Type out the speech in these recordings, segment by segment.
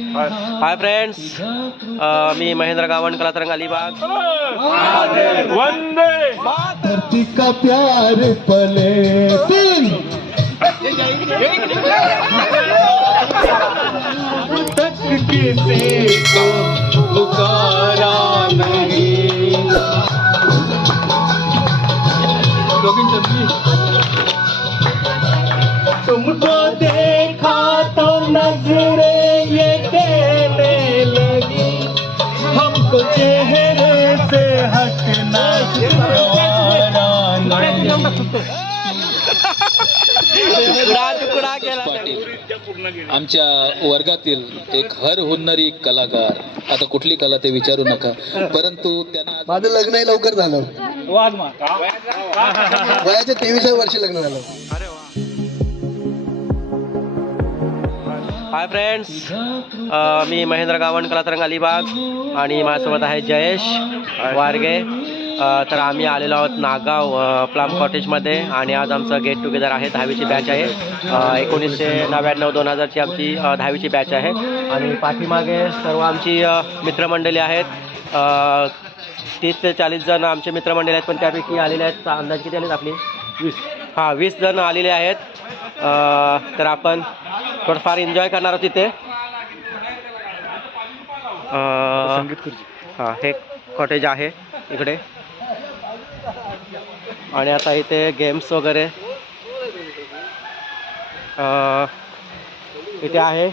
Hi friends, मी महेंद्र गावण, कलातरंग अलिबाग. वंदे धरती का प्यार पले तीन तक किसी को पुकारा नहीं. तुमको देखा तो नजरें ये कहने लगी, हमको चेहरे से हटना तुकडा केला. आमच्या वर्गातील एक हर हुन्नरी कलाकार. आता कुठली कला ते विचारू नका, परंतु त्यांना माझं लग्नही लवकर झालं. वयाच्या 23व्या वर्षी लग्न झालं. हाय फ्रेंड्स, मी महेंद्र गावण, कलातरंग अलिबाग आणि माझ्यासोबत आहे जयेश वारगे. तर आम्ही आलेलो आहोत नागाव प्लाम कॉटेजमध्ये आणि आज आमचं गेट टुगेदर आहे. 10वीची बॅच आहे. 1999-2000ची आमची 10वीची बॅच आहे आणि पाठीमागे सर्व आमची मित्रमंडळी आहेत. 30 ते 40 जण आमचे मित्रमंडळी आहेत, पण त्यापैकी आलेले आहेत अंदाज किती आलेत आपली 20 जण आलेले आहेत. तर आपण थोडंफार एन्जॉय करणार आहोत तिथे. हां, हे कॉटेज आहे इकडे आणि आता इथे गेम्स वगैरे इथे आहे.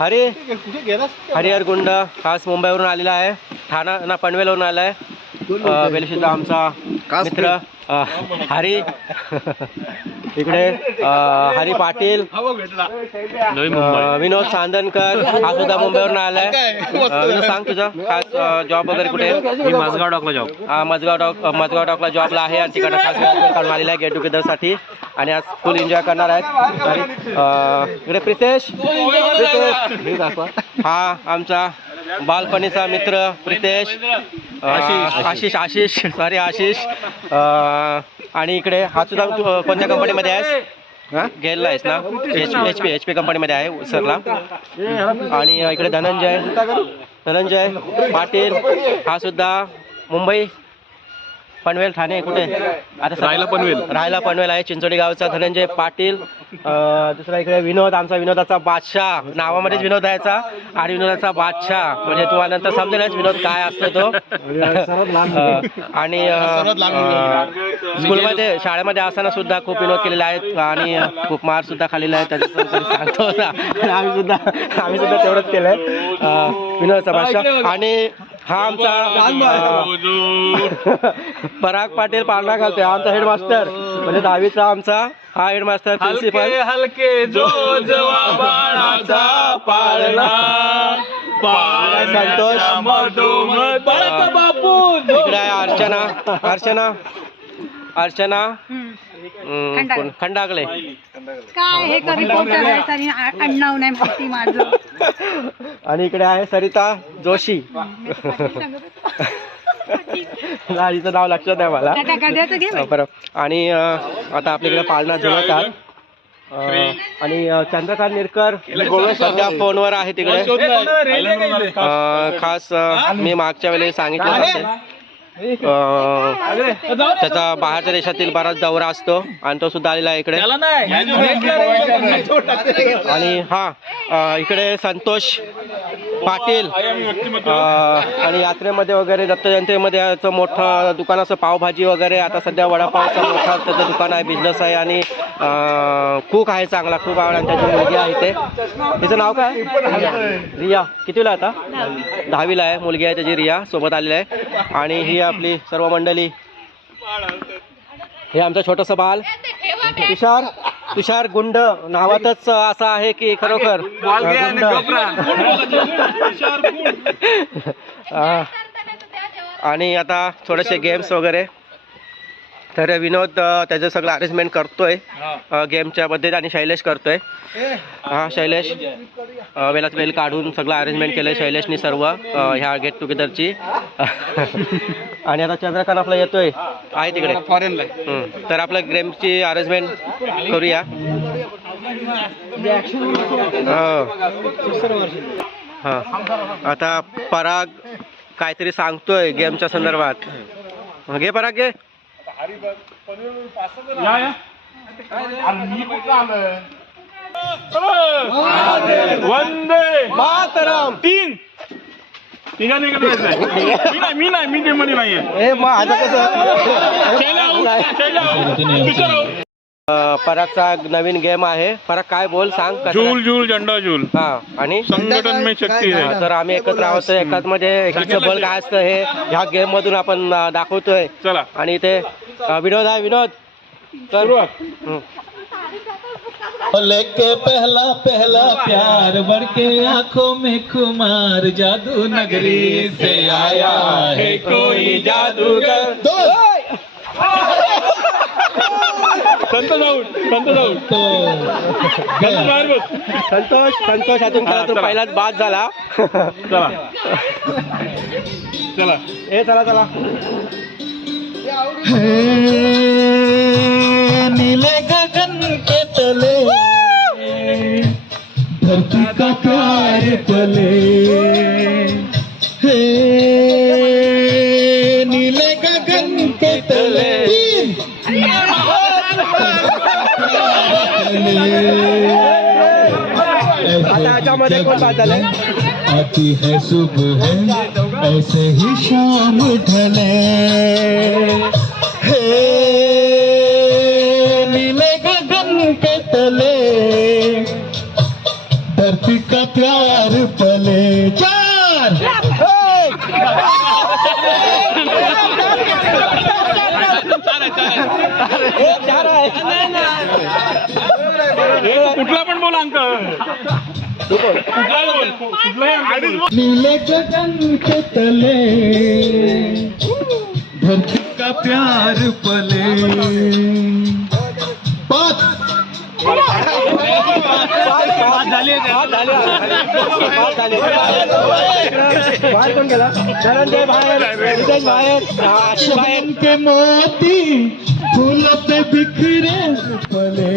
हरिहर गुंड खास मुंबईवरून आलेला आहे, ठाणा पनवेलवरून आला आहे. वेलशीचा आमचा मित्र हरी इकडे, हरी पाटील, विनोद चांदनकर हा सुद्धा मुंबईवरून आला आहे. विनोद, सांग तुझं खास जॉब वगैरे कुठे? मी माझगाव डॉकला जॉब. माझगाव डॉकला जॉबला आहे आणि तिकडनं खास काढून आलेला आहे गेट टुगेदरसाठी आणि आज फुल एन्जॉय करणार आहेत. इकडे प्रितेश हा आमचा बालपणीचा मित्र प्रितेश, आशिष आणि इकडे हा सुद्धा कोणत्या कंपनीमध्ये आहेस? गेलेला आहेस ना? एच पी कंपनीमध्ये आहे सरला. आणि इकडे धनंजय पाटील हा सुद्धा मुंबई पनवेल ठाणे कुठे आता राहायला पनवेल आहे, चिंचोडी गावचा धनंजय पाटील. दुसरा इकडे विनोद, आमचा विनोदाचा बादशाह, नावामध्येच विनोद यायचा आणि विनोदाचा बादशाह म्हणजे तुम्हाला नंतर समजेलच विनोद काय असतो तो. आणि स्कूलमध्ये शाळेमध्ये असताना सुद्धा खूप विनोद केलेले आहेत आणि खूप मार सुद्धा खाल्लेला आहे, त्याच्यात सांगतो होता. आम्ही सुद्धा तेवढंच केलंय. विनोदाचा बादशाह. आणि हा आमचा पराग पाटील पाळणा घालतोय, आमचा हेडमास्टर म्हणजे 10वीचा आमचा हा हेडमास्टर प्रिन्सिपल. हलके जो जवाबाचा पाळणा संतोष. इकडे आहे अर्चना खंडागले. काय हे रिपोर्टर आहे आणि आडनाव नाही माहिती माझं. आणि इकडे आहे सरिता जोशी. गाडीचं नाव लक्षात आहे मला बरं. आणि आता आपल्याकडे पाळणा जमतात. आणि चंद्रकांत निरकर सध्या फोनवर आहे तिकडे. खास मी मागच्या वेळेला सांगितलं असेल त्याचा बाहेरच्या देशातील बराच दौरा असतो आणि तो सुद्धा आलेला आहे इकडे. आणि हा इकडे संतोष पाटील. आणि यात्रेमध्ये वगैरे दत्त जयंतीमध्ये मोठं दुकान असं पावभाजी वगैरे. आता सध्या वडापावचं मोठं त्याचं दुकान आहे, बिझनेस आहे आणि कुक आहे चांगला, खूप आवड. आणि त्याची मुलगी आहे इथे, तिचं नाव काय? रिया. कितीला आता? 10वीला आहे मुलगी आहे त्याची, रिया सोबत आलेली आहे. आणि ही आपली सर्व मंडळी. हे आमचं छोटंसं बाल तुषार गुंड, नावातच असं आहे की खरोखर आणि आता थोडेसे गेम्स वगैरे. तर विनोद त्याचं सगळं अरेंजमेंट करतोय गेमच्या पद्धतीत आणि शैलेश करतोय. हा शैलेश वेळात वेळ काढून सगळं अरेंजमेंट केलंय शैलेशनी सर्व ह्या गेट टुगेदरची. आणि आता चंद्रकांत आपला येतोय आहे तिकडे फॉरेनला. तर आपल्या गेमची अरेंजमेंट करूया. हा आता पराग काहीतरी सांगतोय गेमच्या संदर्भात. घे पराग घे. वंदे मातरम. 3 तिघांनी मी नाही ते मध्ये नाहीये. ए मग आता कसं परागचा नवीन गेम आहे. पराग काय बोल सांग कसं? झूल झूल झंडा झूल. हा आणि संघटन में शक्ती हा, आहे. तर आम्ही एकत्र आहोत. एकाच मध्ये एकीचं बल काय असतं हे ह्या गेम मधून आपण दाखवतोय. चला आणि ते विनोद आहे. विनोद तर लेके पहला पहला प्यार बढ़ के आंखों में खुमार जादू नगरी से आया है कोई जादूगर. संत जाऊन बाहेर बस. संतोष यातून हा, तो चला. पहिलाच बाद झाला. चला चला ए चला नीले गगन के तले धरती का प्यार पले. नीले गगन के तले आता याच्यामध्ये कोण बाद झालंय? आती है सुबह ऐसे ही शाम ढले. हे नीले गगन के तले धरती का प्यार पले. 4 कुठला पण बोल अंक. नीले गगन के तले धरती का प्यार पले. 5 बाहेर कोण गेला? धनंजय बाहेर, रितेश बाहेर, आशिष बाहेर. के मोती फूल पे बिखरे पले.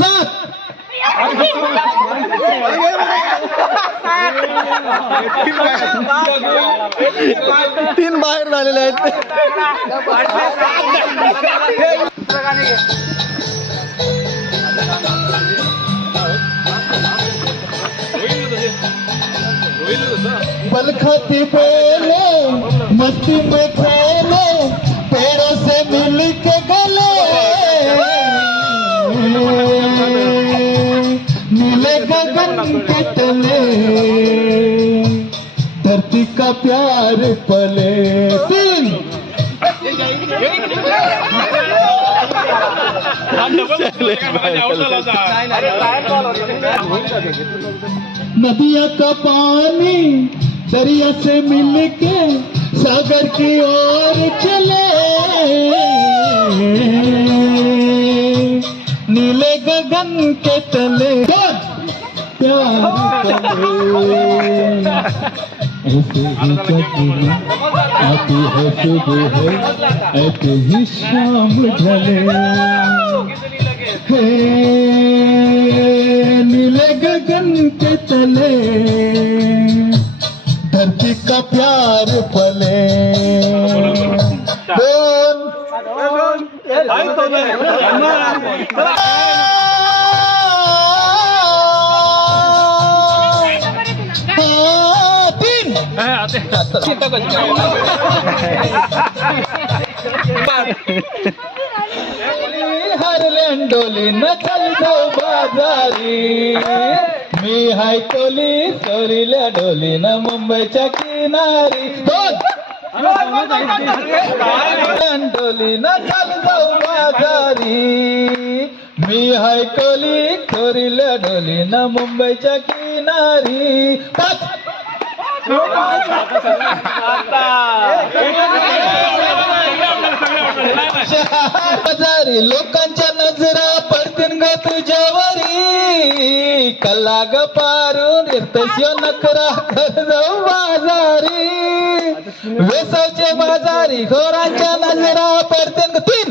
7 3 बाहेर झालेले आहेत. बल खाती बोले मस्ती में खेले पैरों से मिल के गले. नीले गगन के तले धरती का प्यार पले. 3 नदिया का पानी दरिया से मिल के सागर की ओर चले. नीले गगन के तले प्यार पले. ऐसे ही कभी आती है सुबह ऐसे ही शाम ढले. हे नीले गगन के तले धरती का प्यार पले. 3 हरलेन डोली न चल जाऊ बाजारी. मी हाय कोली चोरील्या डोली न मुंबईच्या किनारी. 2 डोली न चल जाऊ बाजारी. मी हाय कोली चोरील्या डोली न मुंबईच्या किनारी. 5 बाजारी लोकांच्या नजरा पडतील ग तुझ्यावरी. कल्ला ग पारून येतस्यो नखरा कर जाऊ बाजारी. वेसावचे बाजारी घोरांच्या नजरा पडतील ग. 3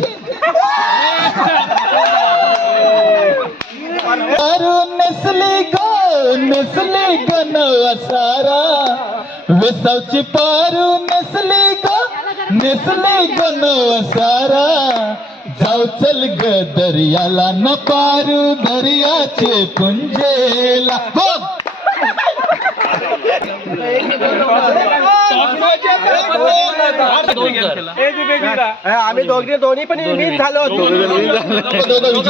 पारून नेसली ग नेसली ग नवा सारा वेसावची पारू नेसली ग नवा सारा जाऊ चल ग दर्याला न पारू दर्याचे पुंजेला आम्ही दोन्ही पण विन झालो होतो.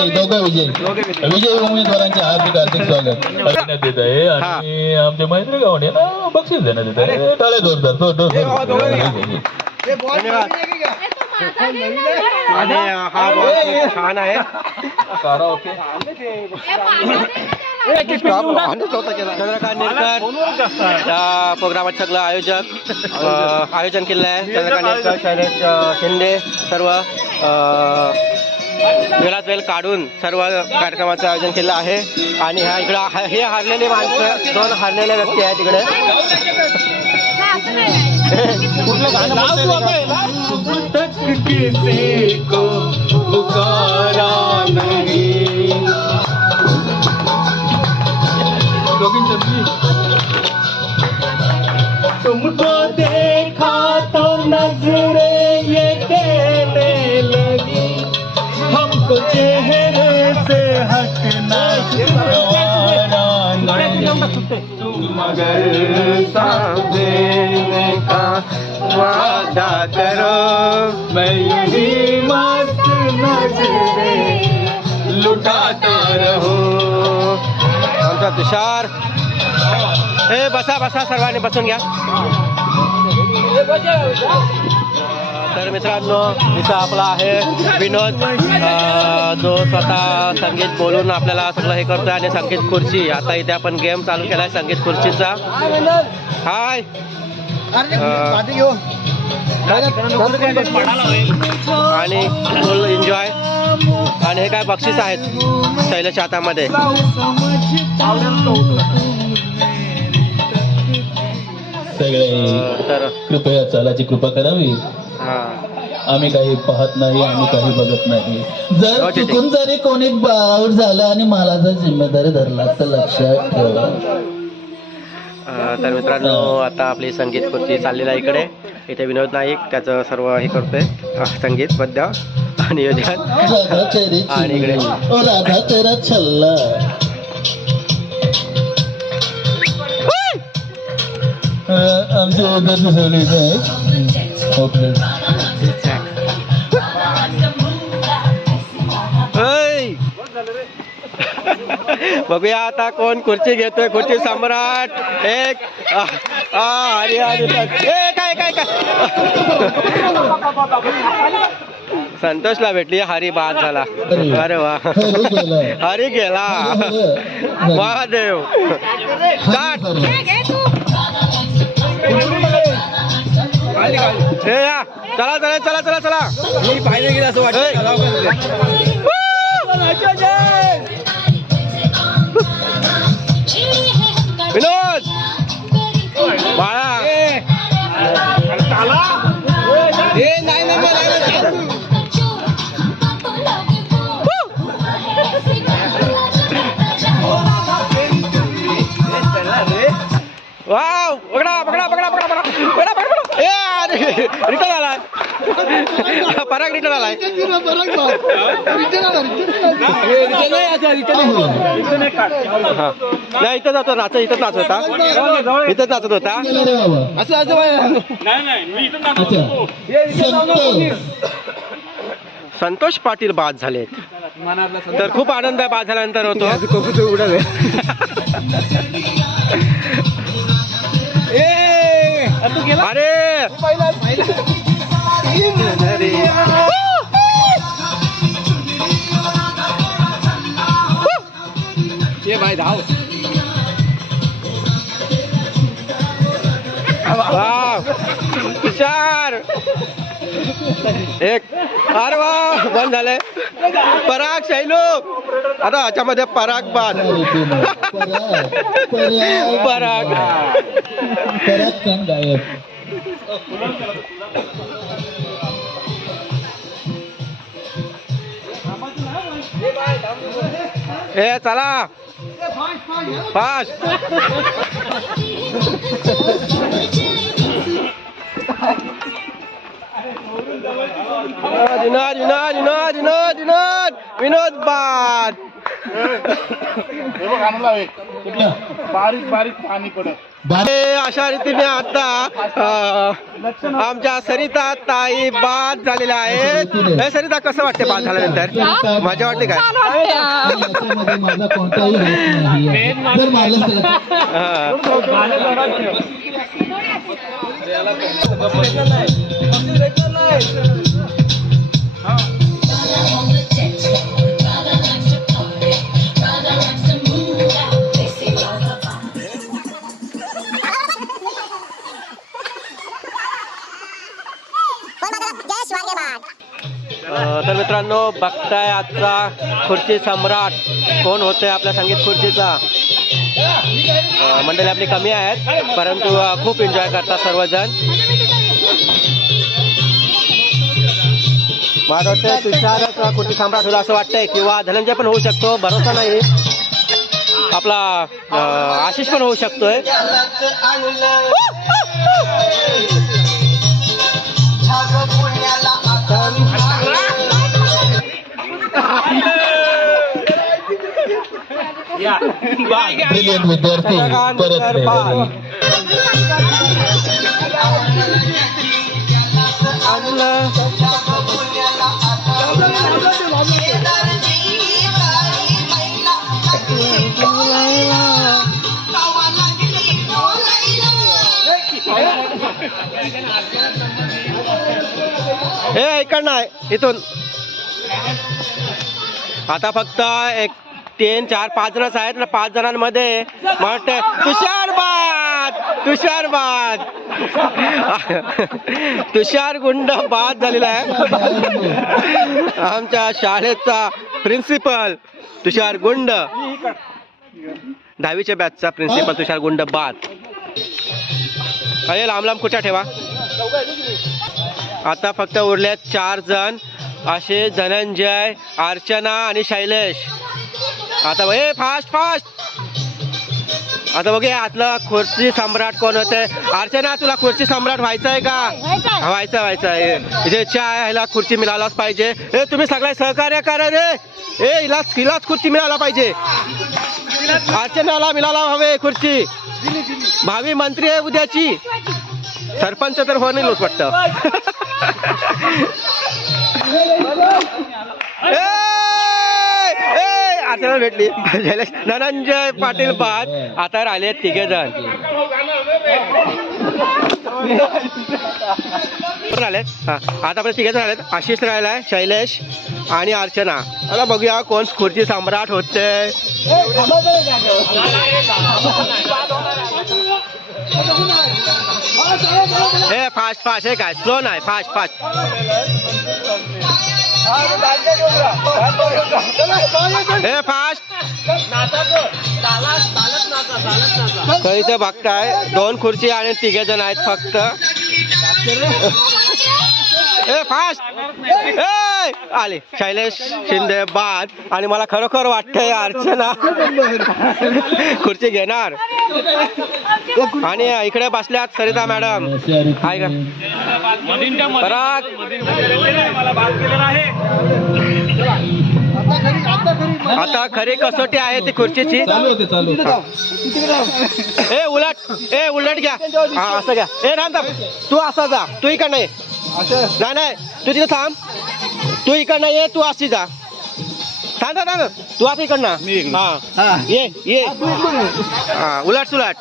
दोघं विजय उमेदवारांचे हार्दिक स्वागत करण्यात येत आहे आणि आमचे मैत्री गावणे ना बक्षीस देण्यात येत आहे. टाळे जोरदार. आणि हा बॉल छान आहे. चंद्रकांत नेरकर त्या प्रोग्रामात सगळं आयोजन केलं आहे. चंद्रकांत नेरकर, शैलेश शिंदे सर्व वेळात वेळ काढून सर्व कार्यक्रमाचं आयोजन केलं आहे. आणि ह्या इकडं हे हारलेले माणसं 2 हारलेले व्यक्ती आहेत इकडे. कुठलं गाणं तुमको देखा तो नजरे ये कहने लगी हमको चेहरे से हटना गवारा नहीं मगर सामने का वादा करो मैं यही मस्त नजरे लुटाता रहूं. आमचा तुषार. बसा सर्वांनी बसून घ्या. तर मित्रांनो इथं आपला आहे विनोद जो स्वतः संगीत बोलून आपल्याला सगळं हे करतोय. आणि संगीत खुर्ची आता इथे आपण गेम चालू केलाय संगीत खुर्चीचा. हाय आणि फुल एन्जॉय. आणि हे काय बक्षीस आहेत शैलेश हातामध्ये. सगळे तर कृपया चालाची कृपा करावी. आम्ही काही पाहत नाही, आम्ही काही बघत नाही. जर चुकून जरी कोणी आऊट झालं आणि मला जर जिम्मेदारी धरला तर लक्षात ठेवा. तर मित्रांनो आता आपली संगीत खुर्ची चाललेली आहे इकडे. इथे विनोद नाईक त्याचं सर्व हे करतोय संगीत पद्य आणि नियोजन. आणि इकडे राधा तेरा छल्ला. आमचे उद्याची सहली ओके. बघूया आता कोण खुर्ची घेतोय. खुर्ची सम्राट एक काय संतोषला भेटली. हरी बाद झाला. अरे वा हरी गेला. महादेव चला मी पाहिजे गेला असं वाटतं. विनोद बाळा वाव पकडा. रिटर्न आलाय. पराग रिटर्न आलाय. नाही इथं जातो इथंच नाचत होता. संतोष पाटील बाद झालेत. तर खूप आनंद आहे बाद झाल्यानंतर होतो. अरे भाई धाव. तुषार एक. अरे वा बंद झालंय. पराग शैलू आता ह्याच्यामध्ये पराग बाद. पराग गायब. चला फास्ट विनोद विनोद विनोद विनोद विनोद विनोद बाद. बारीक बारीक पाणी पडत अशा रीतीने आता आमच्या सरिता ताई बाद झालेल्या आहेत. हे सरिता कसं वाटते बाद झाल्यानंतर? मजा वाटते काय? याच्यामध्ये माझा कोणताही हात नाहीये. जर मारलं तर मित्रांनो बघताय आजचा खुर्ची सम्राट कोण होते आपल्या संगीत खुर्चीचा. मंडळी आपली कमी आहेत परंतु खूप एन्जॉय करतात सर्वजण. मला वाटतं तुषारच खुर्ची सम्राट होईल असं वाटतंय किंवा धनंजय पण होऊ शकतो, भरोसा नाही. आपला आशिष पण होऊ शकतोय. ब्रिलियंट विद्यार्थी परत हे इकडनं आहे इथून. आता फक्त 1 3 4 5 जणच आहेत. 5 जणांमध्ये वाटतंय तुषार बाद तुषार बाद तुषार गुंड बाद झालेला आहे. आमच्या शाळेचा प्रिन्सिपल तुषार गुंड, 10वीच्या बॅचचा प्रिन्सिपल तुषार गुंड बाद. अरे लांब लांब खुर्च्या ठेवा. आता फक्त उरले 4 जण असे, धनंजय, अर्चना आणि शैलेश. आता हे फास्ट फास्ट. आता बघूया आतला खुर्ची सम्राट कोण होते. अर्चना तुला खुर्ची सम्राट व्हायचं आहे का? व्हायचं आहे. ह्याला खुर्ची मिळालाच पाहिजे. हे तुम्ही सगळे सहकार्य करा रे. हिलाच खुर्ची मिळायला पाहिजे. अर्चनाला मिळायला हवे खुर्ची. भावी मंत्री आहे उद्याची. सरपंच तर हो नाही लोक वाटतं. आता भेटली धनंजय पाटील बाद. आता राहिले 3 जण आलेत. हा आता आपण 3 जण आलेत. आशिष राहिलाय, शैलेश आणि अर्चना. आता बघूया कोण खुर्ची सम्राट होते. हे फास्ट फास्ट हे काय स्लो नाही, फास्ट फास्ट. हे फास्ट. तर इथे बघताय 2 खुर्ची आणि 3 जण आहेत फक्त. हे फास्ट. आले शैलेश शिंदे बाद. आणि मला खरोखर वाटतंय अर्चना खुर्ची घेणार. आणि इकडे बसल्यात सरिता मॅडम. हाय का आता खरी कसोटी आहे ती खुर्चीची. ए उलट घ्या. हा असं घ्या. ए थांब तू असा जा. तू इकडं नाही. नाही तू तिथे थांब. तू इकडनं ये. तू अशी जा. थांब तू आता इकडनं. हा ये. हा उलट सुलट.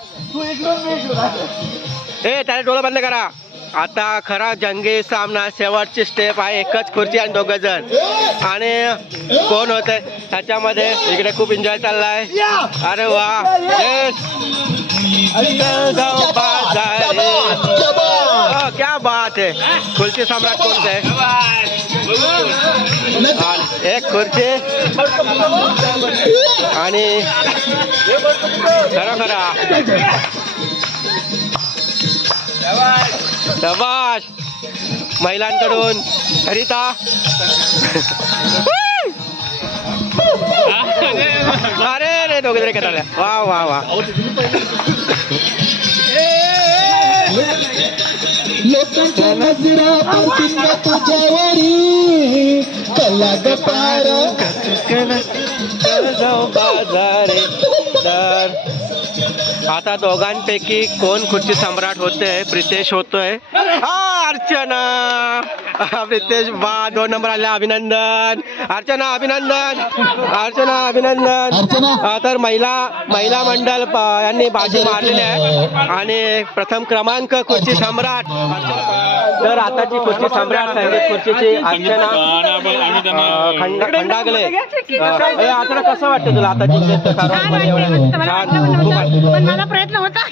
त्याला डोळा बंद करा. आता खरा जंगी सामना. शेवटची स्टेप आहे. एकच खुर्ची आणि 2 जण. आणि कोण होत त्याच्यामध्ये इकडे खूप एन्जॉय चाललाय. अरे वा क्या बात है. खुर्ची सम्राट कोणते? एक खुर्ची आणि खरा शाबाश महिलांकडून सरिता. अरे रे दोघे तरी कटाळ्या. वा वा वा. लोकांच्या नजरा पडतील ना तुझ्यावरी कला गपार जाऊ बाजारे तर आता दोघांपैकी कोण खुर्ची सम्राट होते? प्रितेश होतोय. अर्चना. प्रितेश बा 2 नंबर आला. अभिनंदन अर्चना. अभिनंदन अर्चना. अभिनंदन. तर महिला मंडळ यांनी बाजी मारलेली आहे आणि प्रथम क्रमांक खुर्ची सम्राट. तर आताची खुर्ची सम्राट संगीत खुर्चीची अर्चना खंडागले. अर्चना कसं वाटतं तुला आताची नृत्य छान वाटलं, पण माझा प्रयत्न होता.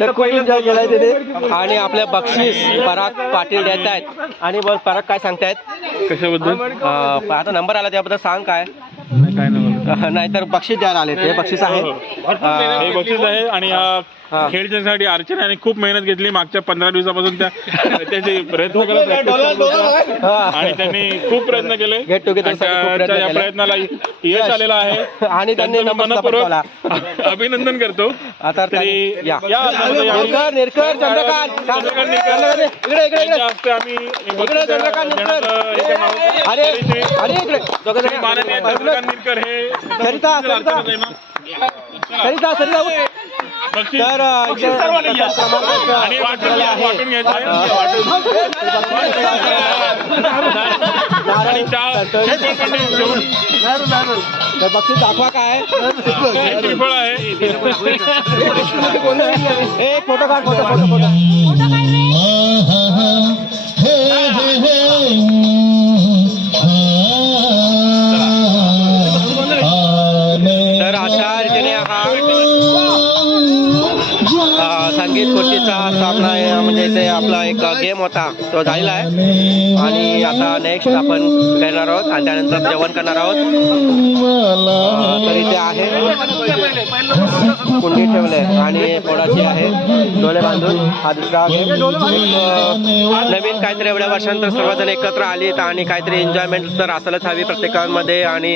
तर खूप एन्जॉय केलाय तिने आणि आपल्या बक्षीस पराग पाटील देत आहेत. आणि बोल पराग काय सांगतायत कशाबद्दल? आता नंबर आला त्याबद्दल सांग काय. नाही तर बक्षीस द्यायला आले ते. बक्षीस आहे हे बक्षीस आहे आणि खेळण्यासाठी अर्चनाने खूप मेहनत घेतली मागच्या 15 दिवसापासून त्याचे प्रयत्न करत आणि त्यांनी खूप प्रयत्न केले. गेट टुगेदर या प्रयत्नाला यश आलेलं आहे आणि त्यांनी मनपूर्वक अभिनंदन करतो. आता माननीय चंद्रकांत निरकर हे बक्षीस तर आणि वाटून घ्यायचं तर बक्षीस दाखवा काय श्रीफळ आहे. एक फोटो काढ. फोटो तर अशा रीतीने हा संगीत खुर्चीचा सामना म्हणजे इथे आपला एक गेम होता तो झालेला आहे आणि आता नेक्स्ट आपण करणार आहोत आणि त्यानंतर जेवण करणार आहोत. तर इथे आहे कुंडी ठेवले आणि पोळाची आहे डोळे बांधून. हा दुसरा गेम. नवीन काहीतरी एवढ्या वर्षानंतर सर्वजण एकत्र आलीत आणि काहीतरी एन्जॉयमेंट तर असायलाच हवी प्रत्येकामध्ये आणि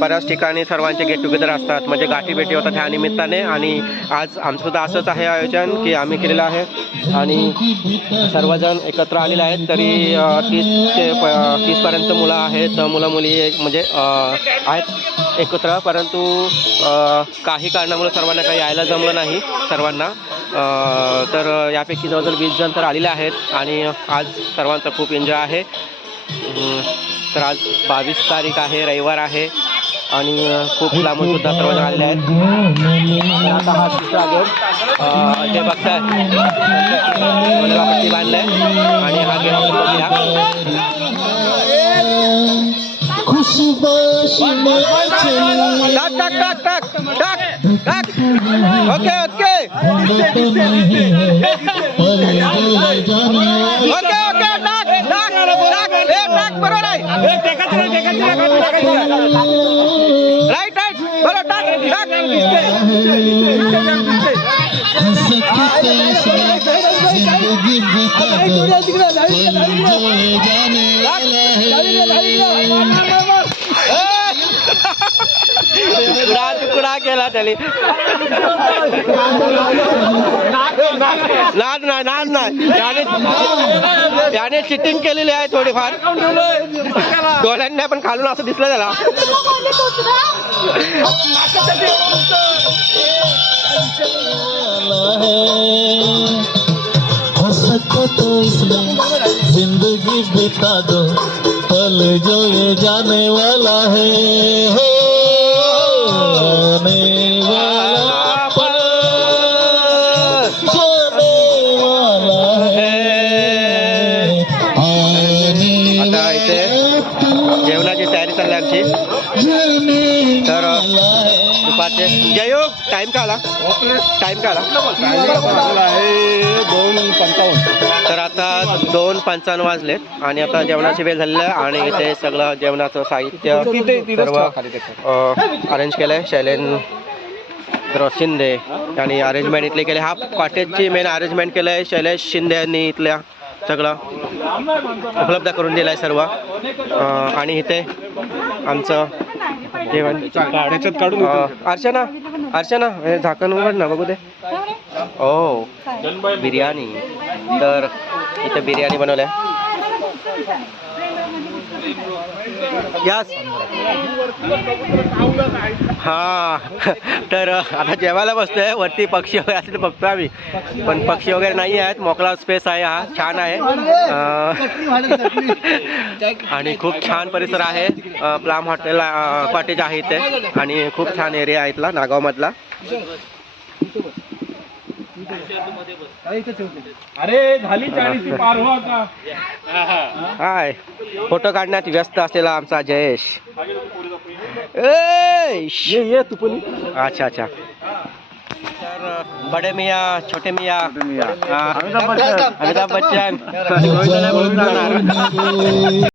बऱ्याच ठिकाणी सर्वांचे गेट टुगेदर असतात म्हणजे गाठीभेटी होतात ह्या निमित्ताने. आणि आज आमचं सुद्धा असंच आहे आयोजन की आम्ही केलेलं आहे आणि सर्वजण एकत्र आलेले आहेत. तरी 30 पर्यंत मुलं आहेत. मुलं मुली म्हणजे आहेत एकत्र, परंतु काही कारणामुळे सर्वांना काही यायला जमलं नाही सर्वांना. तर यापैकी जवळजवळ 20 जण तर आलेले आहेत आणि आज सर्वांचा खूप एन्जॉय आहे. तर आज 22 तारीख आहे, रविवार आहे आणि खूप लांबून सुद्धा सर्वजण आलेले आहेत. आता हा दुसरा गेम जे बघताय पट्टी बांधलाय आणि हा गेम आपण बघूया. टाक टाक टाक टाक टाक टाक. Okay okay okay okay. टाक टाक टाक. हे टाक बरोबर आहे. राईट राईट बरोबर. टाक टाक. तुकडा केला त्याने. नाद नाही त्याने चिटिंग केलेली आहे थोडीफार. डोळ्यांना पण खालून असं दिसलं त्याला. जिंदगी बिता दो पल जो ये जाने वाला है हो आने वाला पल जाने वाला है. आता इथे जेवणाची तयारी चालली आमची. तर दुपारचे जयो टाइम का आला? टाइम का आला? आहे 2:55. तर आता 2:55 वाजलेत आणि आता जेवणाची वेळ झालेली आहे आणि इथे सगळं जेवणाचं साहित्य सर्व अरेंज केलंय. शैलेंद्र शिंदे यांनी अरेंजमेंट इथले केले. हा कॉटेजची मेन अरेंजमेंट केलंय शैलेश शिंदे यांनी इथल्या सगळं. उपलब्ध करून दिला आहे सर्व. आणि इथे आमचं जेवण अर्चना अर्चना हे झाकण उघड ना बघू दे. ओ बिर्याणी. तर इथे बिर्याणी बनवल्या. यस हा. तर आता जेवायला बसतोय. वरती पक्षी वगैरे असतील बघतो आम्ही, पण पक्षी वगैरे नाही आहेत. मोकळा स्पेस आहे हा, छान आहे. आणि खूप छान परिसर आहे. प्लाम हॉटेल कॉटेज आहे इथे आणि खूप छान एरिया आहे इथला नागाव मधला. अरे झाली 40 पार हो आता. हाय फोटो काढण्यात व्यस्त असलेला आमचा जयेश. ये तू पण. अच्छा अच्छा. तर बडे मिया छोटे मिया अमिताभ बच्चन बोलून जाणार.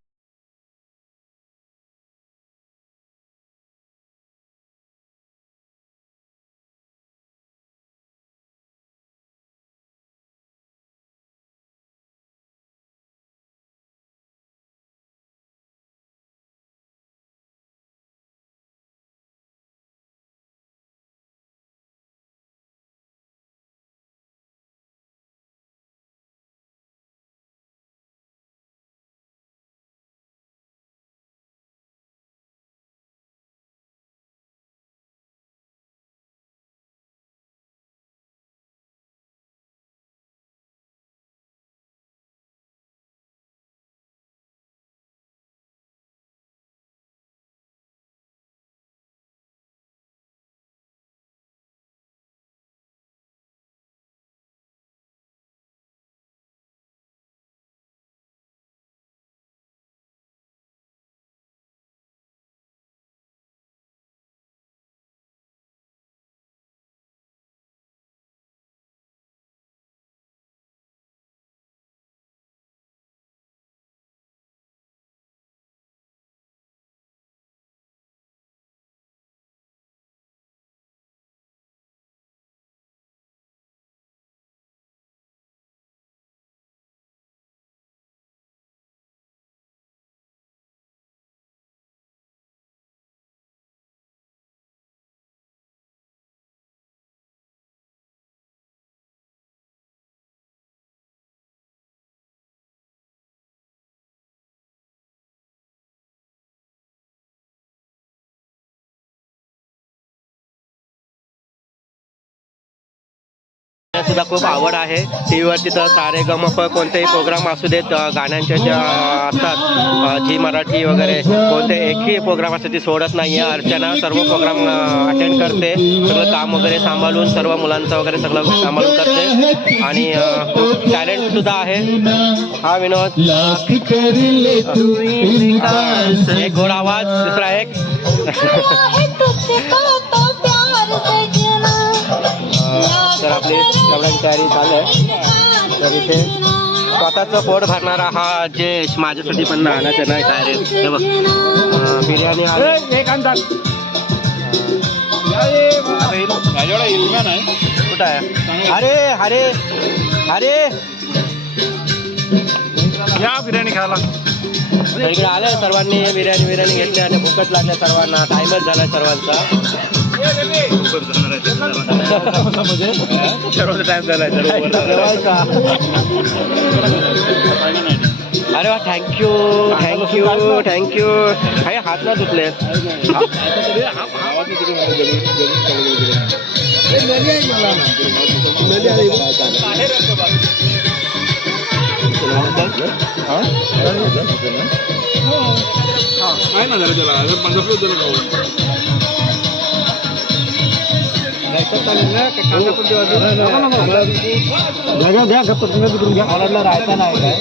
सुद्धा खूप आवड आहे. टीव्हीवरती तर सारे गमप कोणतेही प्रोग्राम असू देत, गाण्यांच्या ज्या असतात जी मराठी वगैरे कोणते एकही प्रोग्राम असते ती सोडत नाही आहे. अर्चना सर्व प्रोग्राम अटेंड करते. सगळं काम वगैरे सांभाळून सर्व मुलांचं वगैरे सगळं सांभाळून करते आणि खूप टॅलेंट सुद्धा आहे. हा विनोद एक गोड आवाज, दुसरा एक तर आपली जेवणाची तयारी चालू आहे. तर इथे स्वतःचं पोट भरणारा हा जयेश माझ्यासाठी पण राहण्याचं नाही तयारी. हे बघ बिर्याणी कुठं आहे. अरे अरे अरे या बिर्याणी खायला. तर इकडे आलं सर्वांनी बिर्याणी घेतली आणि भूकच लागल्या सर्वांना. टाइमच झाला सर्वांचा. अरे वा थँक्यू थँक्यू थँक्यू. हे हात ना धुतले. काय ना जरा त्याला 50 जागा द्या गप्प तुम्ही राहायचा नाही काय.